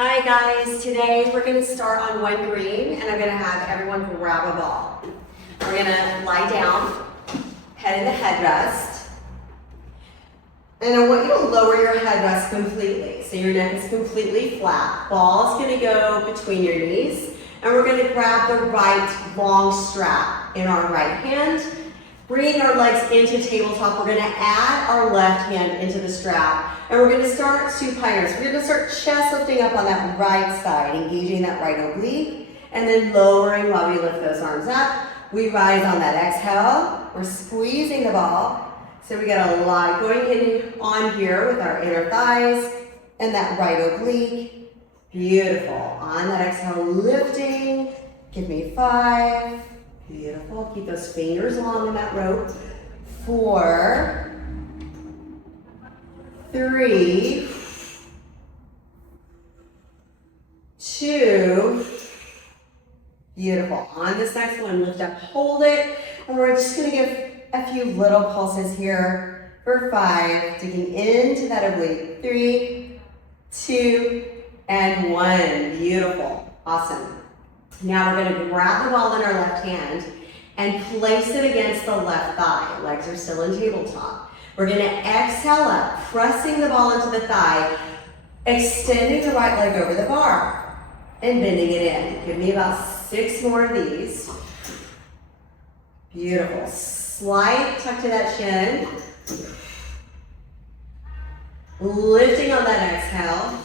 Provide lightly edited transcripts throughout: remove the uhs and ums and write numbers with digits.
Hi guys, today we're going to start on one green and I'm going to have everyone grab a ball. We're going to lie down, head in the headrest, and I want you to lower your headrest completely so your neck is completely flat. Ball is going to go between your knees and we're going to grab the right long strap in our right hand, bringing our legs into tabletop. We're going to add our left hand into the strap. And we're going to start supiners. We're going to start chest lifting up on that right side, engaging that right oblique, and then lowering while we lift those arms up. We rise on that exhale. We're squeezing the ball. So we got a lot going in on here with our inner thighs and that right oblique. Beautiful. On that exhale, lifting. Give me 5. Beautiful. Keep those fingers long in that rope. 4. 3, 2, beautiful. On this next one, lift up, hold it, and we're just going to give a few little pulses here for 5, digging into that oblique. 3, 2, and 1. Beautiful. Awesome. Now we're going to grab the ball in our left hand and place it against the left thigh. Legs are still in tabletop. We're going to exhale up, pressing the ball into the thigh, extending the right leg over the bar, and bending it in. Give me about 6 more of these. Beautiful. Slight tuck to that chin. Lifting on that exhale.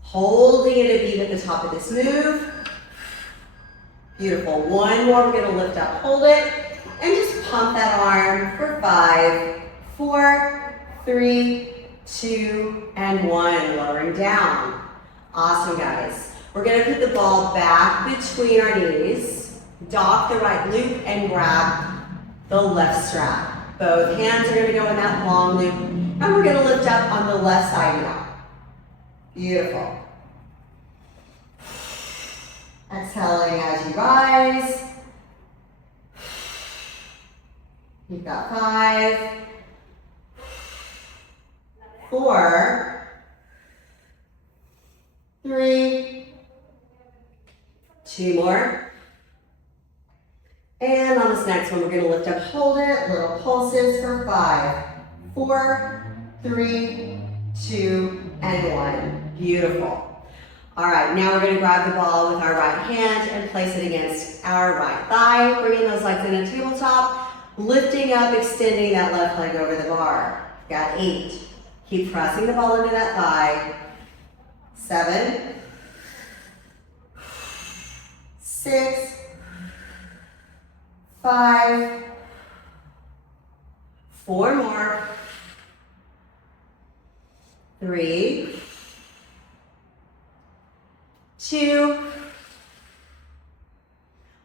Holding it a beat at the top of this move. Beautiful. 1 more. We're going to lift up, hold it. And just pump that arm for 5, 4, 3, 2, and 1. Lowering down. Awesome, guys. We're going to put the ball back between our knees, dock the right loop, and grab the left strap. Both hands are going to go in that long loop, and we're going to lift up on the left side now. Beautiful. Exhaling as you rise. You've got 5, 4, 3, 2 more. And on this next one, we're going to lift up, hold it, little pulses for 5, 4, 3, 2, and 1. Beautiful. All right, now we're going to grab the ball with our right hand and place it against our right thigh, bringing those legs in a tabletop. Lifting up, extending that left leg over the bar. Got 8. Keep pressing the ball into that thigh. 7, 6, 5, 4 more. 3, 2.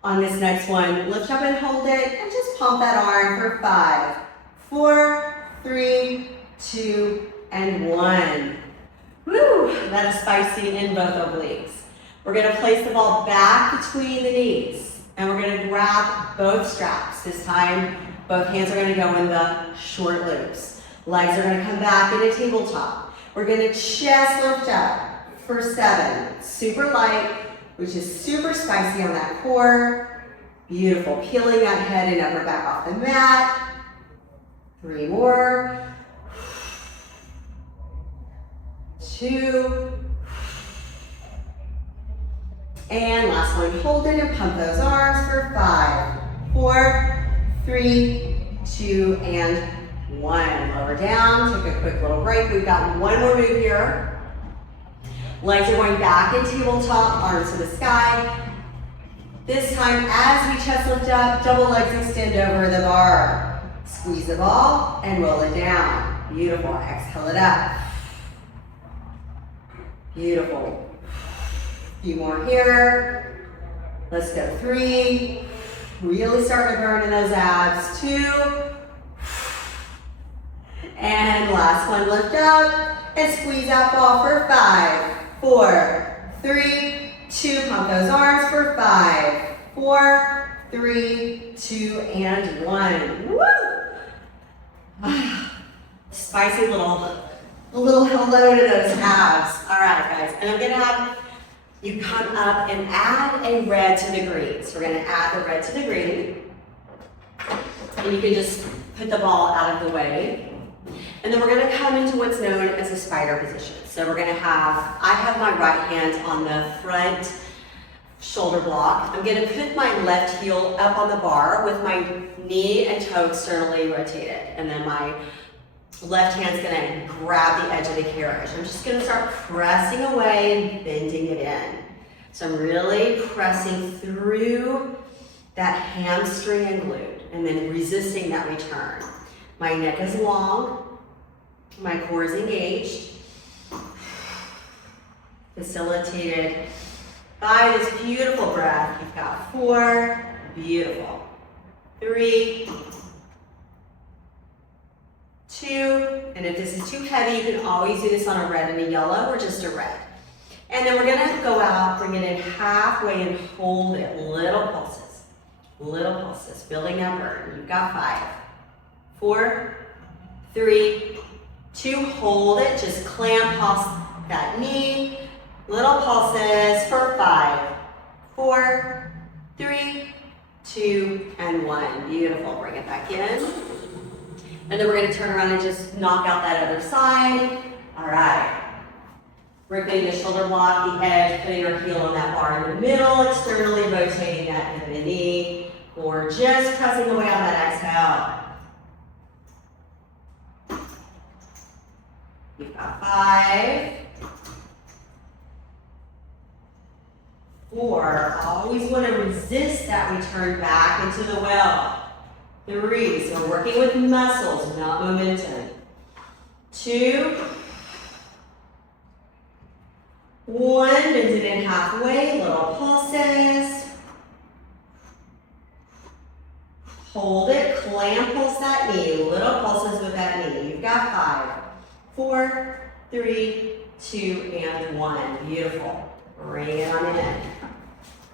On this next one, lift up and hold it, and just pump that arm for 5, 4, 3, 2, and 1. Woo! That is spicy in both obliques. We're going to place the ball back between the knees, and we're going to grab both straps. This time, both hands are going to go in the short loops. Legs are going to come back into tabletop. We're going to chest lift up for 7. Super light, which is super spicy on that core. Beautiful. Peeling that head and upper back off the mat. 3 more. 2. And last one. Hold it and pump those arms for 5, 4, 3, 2, and 1. Lower down. Take a quick little break. We've got 1 more move here. Legs are going back in tabletop, arms to the sky. This time, as we chest lift up, double legs extend over the bar. Squeeze the ball and roll it down. Beautiful. Exhale it up. Beautiful. A few more here. Let's go. 3. Really starting to burn in those abs. 2. And last one, lift up and squeeze that ball for 5, 4, 3, 2, pump those arms for 5, 4, 3, 2, and 1. Woo! Spicy little A little hello to those abs. All right, guys, and I'm gonna have you come up and add a red to the green. So we're gonna add the red to the green. And you can just put the ball out of the way. And then we're gonna come into what's known as a spider position. So we're gonna have, I have my right hand on the front shoulder block. I'm gonna put my left heel up on the bar with my knee and toe externally rotated. And then my left hand's gonna grab the edge of the carriage. I'm just gonna start pressing away and bending it in. So I'm really pressing through that hamstring and glute and then resisting that return. My neck is long, my core is engaged, facilitated by this beautiful breath. You've got 4, beautiful, 3, 2, and if this is too heavy, you can always do this on a red and a yellow or just a red. And then we're gonna go out, bring it in halfway and hold it, little pulses, building that burn. You've got 5, 4, 3, 2, hold it, just clamp pulse that knee, little pulses for 5, 4, 3, 2, and 1. Beautiful, bring it back in. And then we're gonna turn around and just knock out that other side. All right. We're getting the shoulder block, the edge, putting our heel on that bar in the middle, externally rotating that hip and knee, or just pressing away on that exhale. You've got 5, 4, always want to resist that return back into the well. 3, so we're working with muscles, not momentum. 2, 1, bend it in halfway, little pulses. Hold it, clamp pulse that knee, little pulses with that knee. You've got 5, 4, 3, 2, and 1. Beautiful. Bring it on in.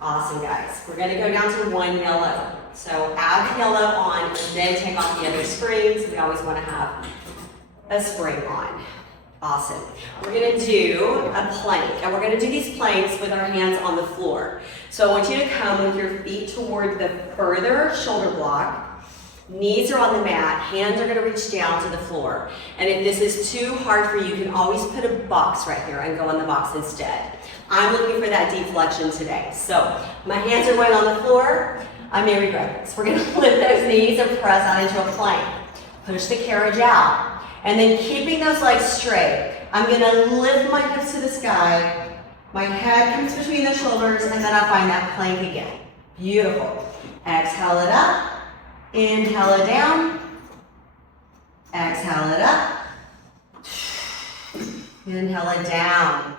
Awesome, guys. We're gonna go down to 1 yellow. So add the yellow on and then take off the other springs. We always wanna have a spring on. Awesome. We're gonna do a plank, and we're gonna do these planks with our hands on the floor. So I want you to come with your feet toward the further shoulder block. Knees are on the mat, hands are gonna reach down to the floor. And if this is too hard for you, you can always put a box right here and go on the box instead. I'm looking for that deep flexion today. So my hands are going on the floor. I may regret this. We're gonna lift those knees and press out into a plank. Push the carriage out. And then keeping those legs straight, I'm gonna lift my hips to the sky. My head comes between the shoulders, and then I find that plank again. Beautiful. Exhale it up. Inhale it down. Exhale it up. Inhale it down.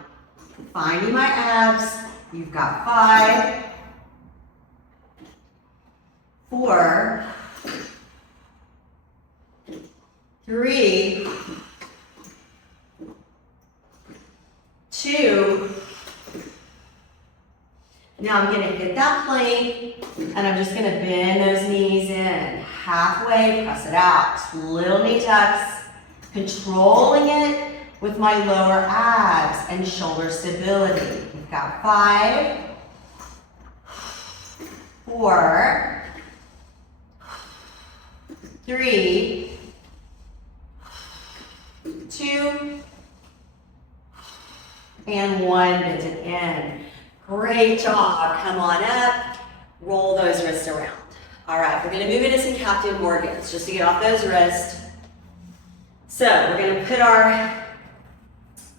Finding my abs. You've got 5, 4, 3, 2. Now I'm going to hit that plank, and I'm just going to bend those knees in. Halfway, press it out. Little knee tucks. Controlling it with my lower abs and shoulder stability. You've got 5, 4, 3, 2, and 1. Bend it in. Great job. Come on up. Roll those wrists around. All right, we're going to move into some Captain Morgans just to get off those wrists. So we're going to put our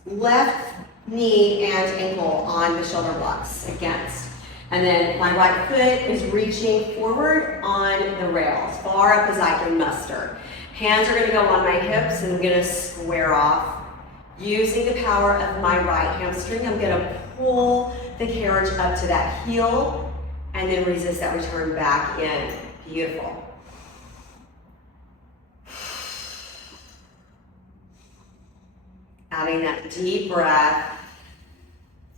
left knee and ankle on the shoulder blocks against. And then my right foot is reaching forward on the rails, far up as I can muster. Hands are going to go on my hips, and I'm going to square off. Using the power of my right hamstring, I'm going to pull the carriage up to that heel and then resist that return back in. Beautiful. Adding that deep breath.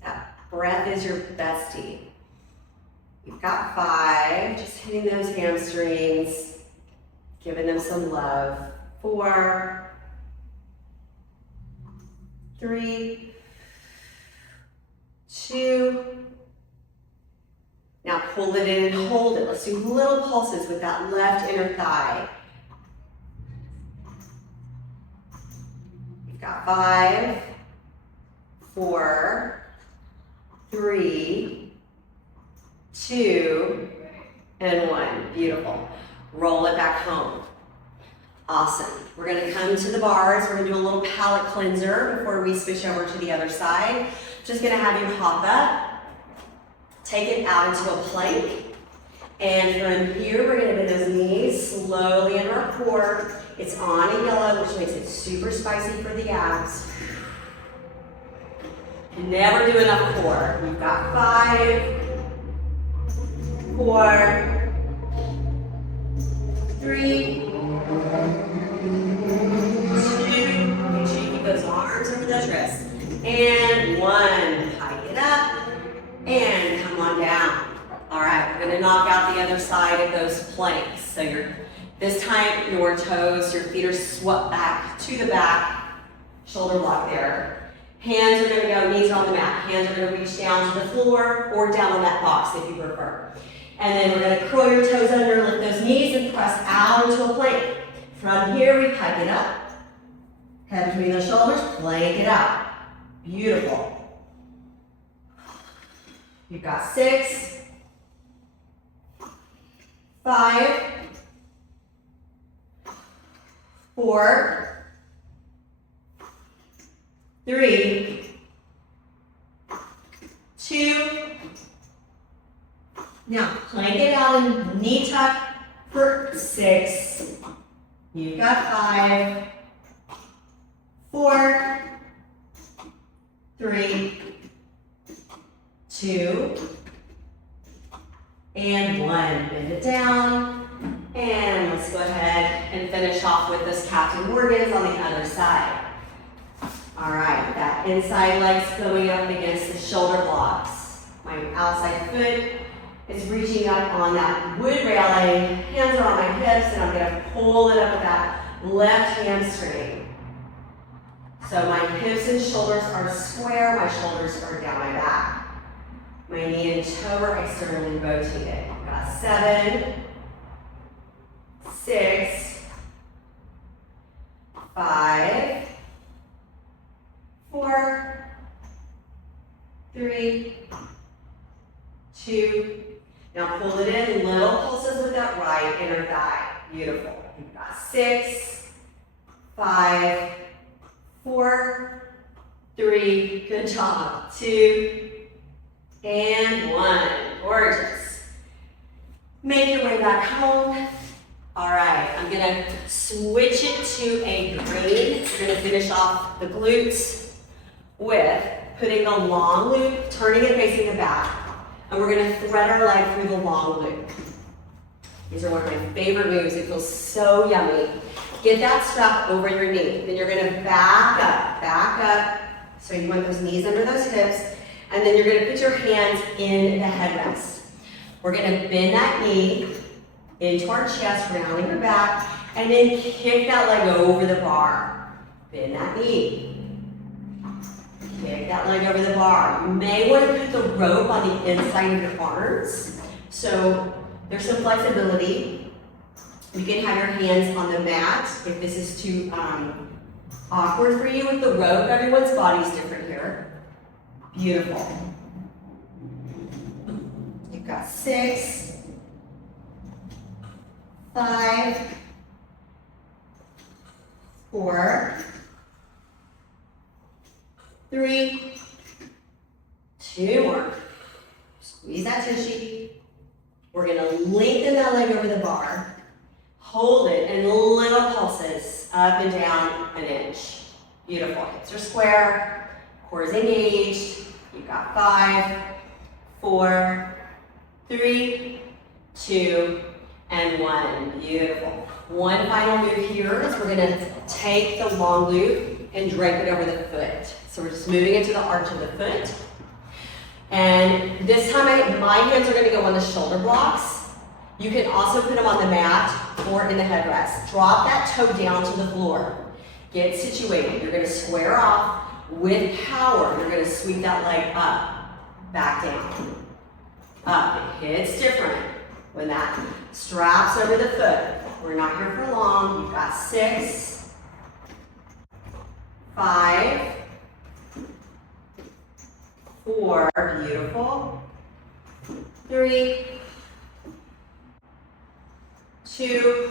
That breath is your bestie. You've got 5, just hitting those hamstrings, giving them some love. 4, 3, 2. Now pull it in and hold it. Let's do little pulses with that left inner thigh. You've got 5, 4, 3, 2, and 1. Beautiful. Roll it back home. Awesome. We're going to come to the bars. We're going to do a little palate cleanser before we switch over to the other side. Just going to have you hop up, take it out into a plank, and from here we're going to bend those knees slowly under our core. It's on a yellow, which makes it super spicy for the abs. You never do enough core. We've got 5, 4, 3, 2. Make sure you keep those arms over those wrists. And 1. Hike it up and come on down. All right, we're going to knock out the other side of those planks. So this time your toes, your feet are swept back to the back, shoulder block there. Hands are going to go, knees on the mat. Hands are going to reach down to the floor or down on that box if you prefer. And then we're going to curl your toes under, lift those knees and press out into a plank. From here we hike it up. Head between the shoulders, plank it out. Beautiful. You've got 6, 5, 4, 3, 2. Now plank it out and knee tuck for 6. You've got 5, 4, 3, 2, and 1. Bend it down, and let's go ahead and finish off with this Captain Morgan's on the other side. All right, that inside leg's going up against the shoulder blocks. My outside foot is reaching up on that wood railing. Hands are on my hips, and I'm gonna pull it up with that left hamstring. So my hips and shoulders are square, my shoulders are down my back. My knee and toe are externally rotated. I've got 7, 6, 5, 4, 3, 2. Now pull it in, little pulses with that right inner thigh. Beautiful. You've got 6, 5, 4, 3, good job, 2, and 1. Gorgeous. Make your way back home. All right, I'm gonna switch it to a green. We're gonna finish off the glutes with putting the long loop, turning it facing the back, and we're gonna thread our leg through the long loop. These are one of my favorite moves. It feels so yummy. Get that strap over your knee. Then you're gonna back up. So you want those knees under those hips, and then you're gonna put your hands in the headrest. We're gonna bend that knee into our chest, rounding your back, and then kick that leg over the bar. Bend that knee. Kick that leg over the bar. You may want to put the rope on the inside of your arms, so there's some flexibility. You can have your hands on the mat if this is too awkward for you with the rope. Everyone's body's different here. Beautiful. You've got 6, 5, 4, 3, 2 more. Squeeze that tushy. We're gonna lengthen that leg over the bar. Hold it in little pulses, up and down an inch. Beautiful. Hips are square, core is engaged. You've got 5, 4, 3, 2, and 1. Beautiful. One final move here is we're gonna take the long loop and drape it over the foot. So we're just moving into the arch of the foot. And this time my hands are gonna go on the shoulder blocks. You can also put them on the mat or in the headrest. Drop that toe down to the floor. Get situated. You're gonna square off, With power, you're gonna sweep that leg up, back down, up. It hits different when that straps over the foot. We're not here for long. You've got 6, 5, 4, beautiful, 3, 2,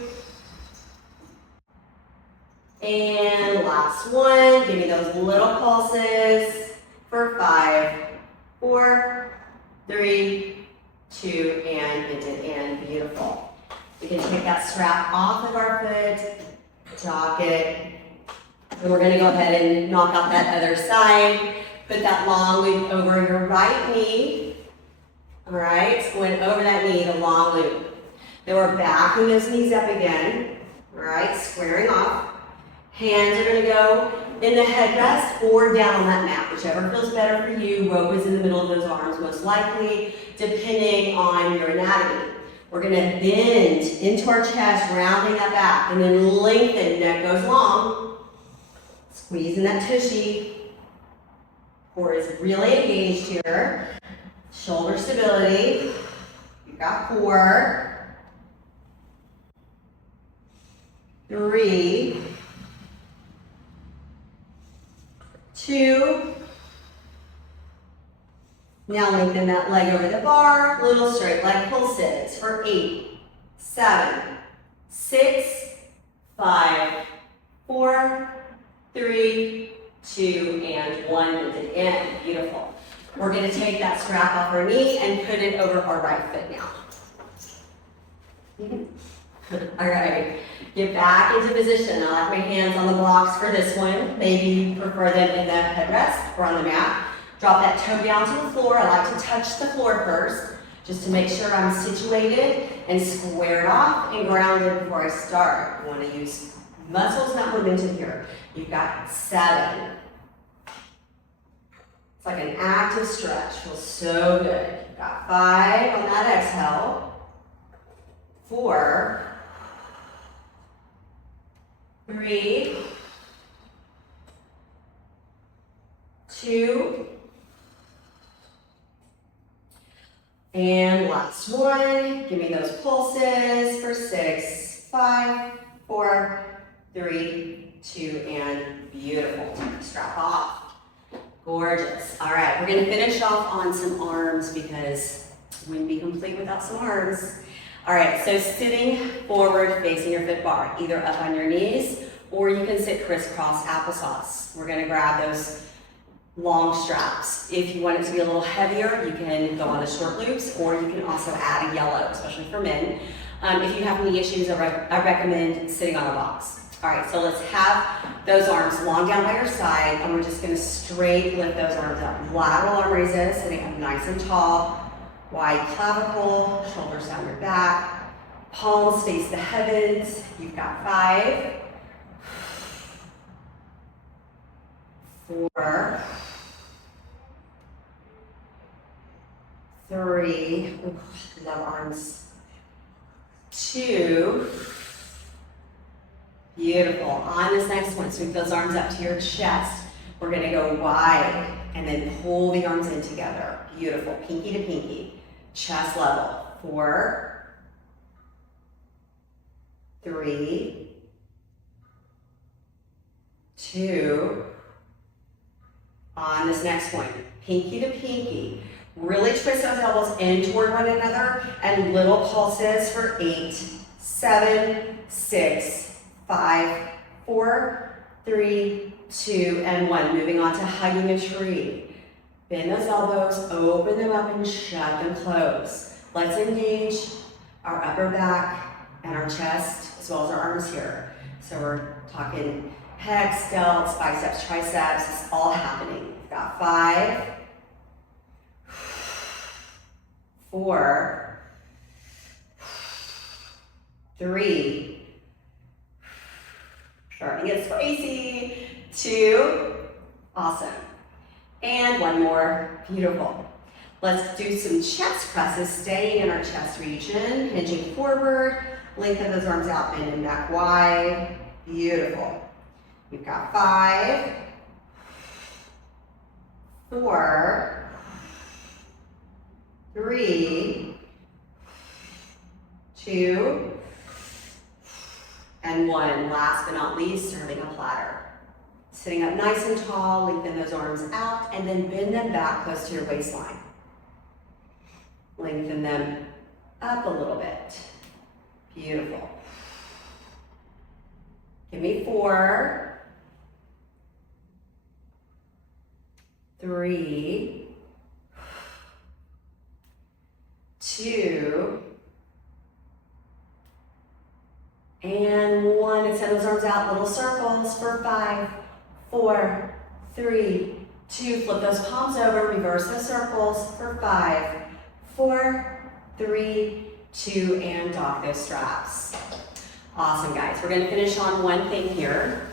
and last one. Give me those little pulses for 5, 4, 3, 2, and bend it in. Beautiful. We can take that strap off of our foot, dock it, and we're going to go ahead and knock out that other side. Put that long loop over your right knee. All right, going over that knee, the long loop. Then we're backing those knees up again. All right, squaring off. Hands are going to go in the headrest or down on that mat, whichever feels better for you. Rope is in the middle of those arms most likely, depending on your anatomy. We're going to bend into our chest, rounding that back, and then lengthen. Neck goes long. Squeezing that tushy. Core is really engaged here. Shoulder stability. You've got 4, 3, 2. Now lengthen that leg over the bar. Little straight leg pulses for 8, 7, 6, 5, 4, 3, 2, and 1. Bend it in. Beautiful. We're going to take that strap off our knee and put it over our right foot now. All right. Get back into position. I like my hands on the blocks for this one. Maybe you prefer them in the headrest or on the mat. Drop that toe down to the floor. I like to touch the floor first, just to make sure I'm situated and squared off and grounded before I start. You want to use muscles, not momentum here. You've got 7. It's like an active stretch. Feels so good. You've got 5 on that exhale. 4, 3, 2, and last one. Give me those pulses for 6, 5, 4, 3, 2, and beautiful. Take the strap off. Gorgeous. All right, we're going to finish off on some arms because we wouldn't be complete without some arms. All right, so sitting forward facing your foot bar, either up on your knees or you can sit crisscross applesauce. We're going to grab those long straps. If you want it to be a little heavier, you can go on the short loops, or you can also add a yellow, especially for men. If you have knee issues, I recommend sitting on a box. All right, so let's have those arms long down by your side, and we're just going to straight lift those arms up. Lateral arm raises, sitting up nice and tall. Wide clavicle, shoulders down your back. Palms face the heavens. You've got 5, 4, 3, love arms, 2, beautiful. On this next one, sweep those arms up to your chest. We're gonna go wide and then pull the arms in together. Beautiful, pinky to pinky, chest level. 4, 3, 2, on this next one, pinky to pinky. Really twist those elbows in toward one another and little pulses for 8, 7, 6, 5, 4, 3, 2, and 1. Moving on to hugging a tree. Bend those elbows, open them up and shut them close. Let's engage our upper back and our chest as well as our arms here. So we're talking pecs, delts, biceps, triceps, it's all happening. We've got 5, 4, 3, starting to get spicy, 2, awesome, and 1 more, beautiful. Let's do some chest presses, staying in our chest region, hinging forward, lengthen those arms out, bend them back wide, beautiful. We've got 5, 4, 3, 2, and 1. Last but not least, serving a platter. Sitting up nice and tall, lengthen those arms out, and then bend them back close to your waistline. Lengthen them up a little bit. Beautiful. Give me 4, 3, 2, and 1. And send those arms out, little circles for 5, 4, 3, 2. Flip those palms over, reverse those circles for 5, 4, 3, 2, and dock those straps. Awesome, guys. We're going to finish on one thing here.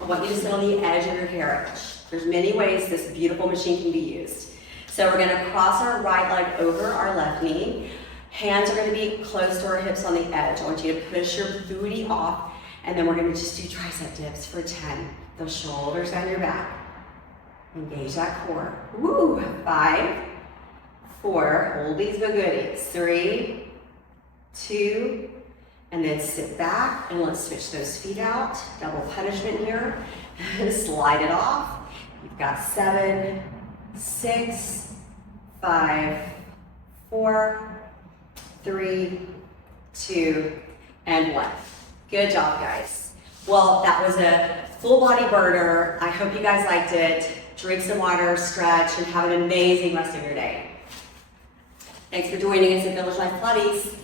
I want you to sit on the edge of your carriage. There's many ways this beautiful machine can be used. So we're going to cross our right leg over our left knee. Hands are going to be close to our hips on the edge. I want you to push your booty off, and then we're going to just do tricep dips for 10. Those shoulders down your back. Engage that core. Woo! 5, 4, hold these goodies. 3, 2, and then sit back, and let's switch those feet out. Double punishment here. Slide it off. You've got 7, 6, 5, 4, 3, 2, and 1. Good job, guys. Well, that was a full body burner. I hope you guys liked it. Drink some water, stretch, and have an amazing rest of your day. Thanks for joining us at Village Life Pilates.